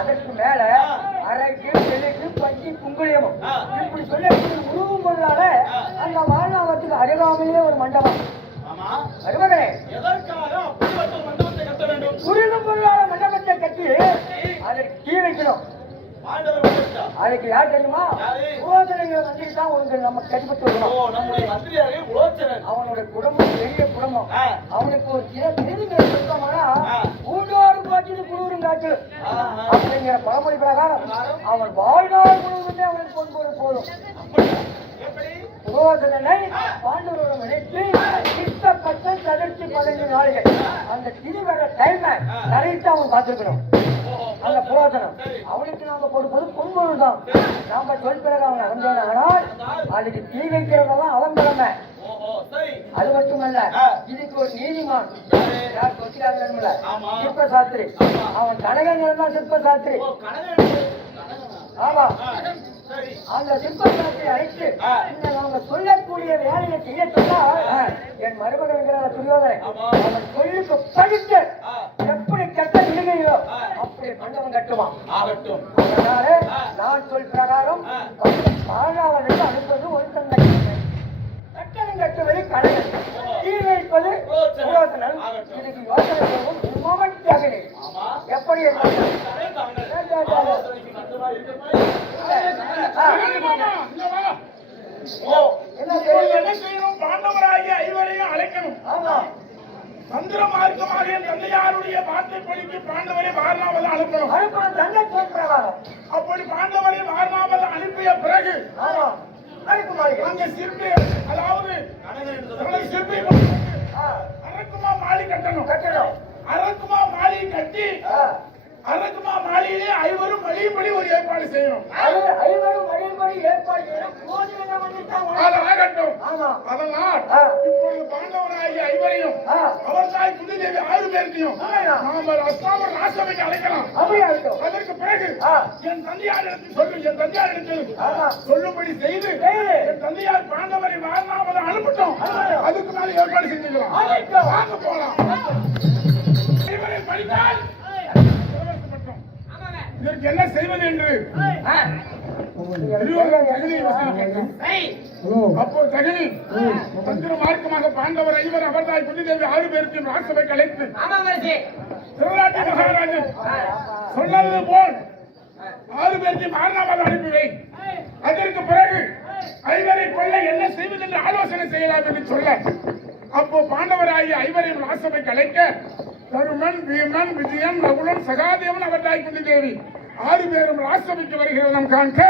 அதற்கு மேல அரைக்கு வெள்ளைக்கு பஞ்சு குங்குளியமும் இப்படி சொல்ல உருவம் கொள்ளாத அந்த வாழ்நாவத்துக்கு அருகாமையே ஒரு மண்டபம். அருமகளே, உருவம் கொள்ளாத மண்டபத்தை கட்டி அதற்கு தீ வைக்கணும். அதுக்கு யார் தெரியுமா? யோசனைகள் வந்துதான் உனக்கு நம்ம கடிபட்டு அவனுடைய குடும்பம் பெரிய குடும்பம். அவனுக்கு ஒரு சில தெரிவுகள் சொல்லமானா ஊட்டோடு காய்ச்சது குளிரும் காய்ச்சல் அப்படிங்கிற பழமொழி பிரகாரம் அவன் வாழ்நாள் முழுவதுமே அவனுக்கு கொண்டு வர போதும். யோசனை பாண்டவரோட நினைத்து கிட்டப்பட்ட தளர்ச்சி 15 நாளைகள் அந்த திருவர டைம் கரெக்டா அவன் பார்த்துருக்கணும். அந்த புரோசனம் அவனுக்கு நாம கொடுப்பது பொன்பொருள் தான். நாம சொல் பிறகு அவன் அறந்தோம். ஆனால் அதுக்கு தீ வைக்கிறதெல்லாம் அவன் திறமை. அது மட்டுமல்ல, இதுக்கு ஒரு நீதிமான் சிற்ப சாஸ்திரி. அவன் கனகங்கள் தான் சிற்ப சாஸ்திரி. ஆமா, அந்த சிற்பத்தை அழைத்து நாங்க சொல்லக்கூடிய வேலையை செய்ய சொன்னா என் மருமகன் துரியோதனை அவன் சொல்லுக்கு படித்து எப்படி கட்ட விடுகையோ அப்படி மண்டபம் கட்டுவான். அதனால நான் சொல் பிரகாரம் மாணவனுக்கு அனுப்பது ஒரு தந்தை கட்டணம் கட்டுவது கலைஞர் தீ வைப்பது புரோசனம். இதுக்கு யோசனை செய்வோம். எப்படி பாண்டவராகிய ஐவரையும் அழைக்கணும். மந்திர மார்க்கமாக என் தந்தையாருடைய வார்த்தை படித்து பாண்டவரை வாரணாவதம் அனுப்பணும். அப்படி பாண்டவரை வாரணாவதம் அனுப்பிய பிறகு அங்க சிற்பி, அதாவது சிற்பி அரக்குமா மாளி கட்டணும். அரக்குமா மாளி கட்டி அரக்குமா மாளிகையிலே ஐவரும் வழிபடி ஒரு ஏற்பாடு செய்யணும். அதனால் இப்பொழுது பாண்டவராகிய ஐவரையும் அவர் தாய் குந்திதேவி 6 பேர்த்தையும் நாம அஸ்தாபர் ராசபைக்கு அழைக்கலாம். அதற்கு பிறகு என் தந்தையாரிடத்தில் சொல்லும்படி செய்து என் தந்தையார் பாண்டவரை வாரணாவதம் அனுப்பட்டும். அதுக்கு மேல ஏற்பாடு செஞ்சுக்கலாம். வாங்க போலாம். ஐவரை படித்தால் இதற்கு என்ன செய்வது என்று அப்போ தகுதி தந்திர மார்க்கமாக பாண்டவர் ஐவர் அவர்தாய் குந்திதேவி 6 பேருக்கும் ராஜ்சபைக்கு அழைத்து திருநாட்டி மகாராஜன் சொன்னது போல் 6 பேருக்கும் வாரணாவதம் அனுப்பிவை. அதற்கு பிறகு ஐவரை கொள்ள என்ன செய்வது என்று ஆலோசனை செய்யலாம் என்று சொல்ல அப்போ பாண்டவராகிய ஐவரையும் ராஜ்சபைக்கு அழைக்க தருமன், பீமன், விஜயன், நகுலன், சகாதேவன் அவர்தாய் குந்திதேவி 6 பேரும் ராஜ்சபைக்கு வருகிறது. நம் காண்க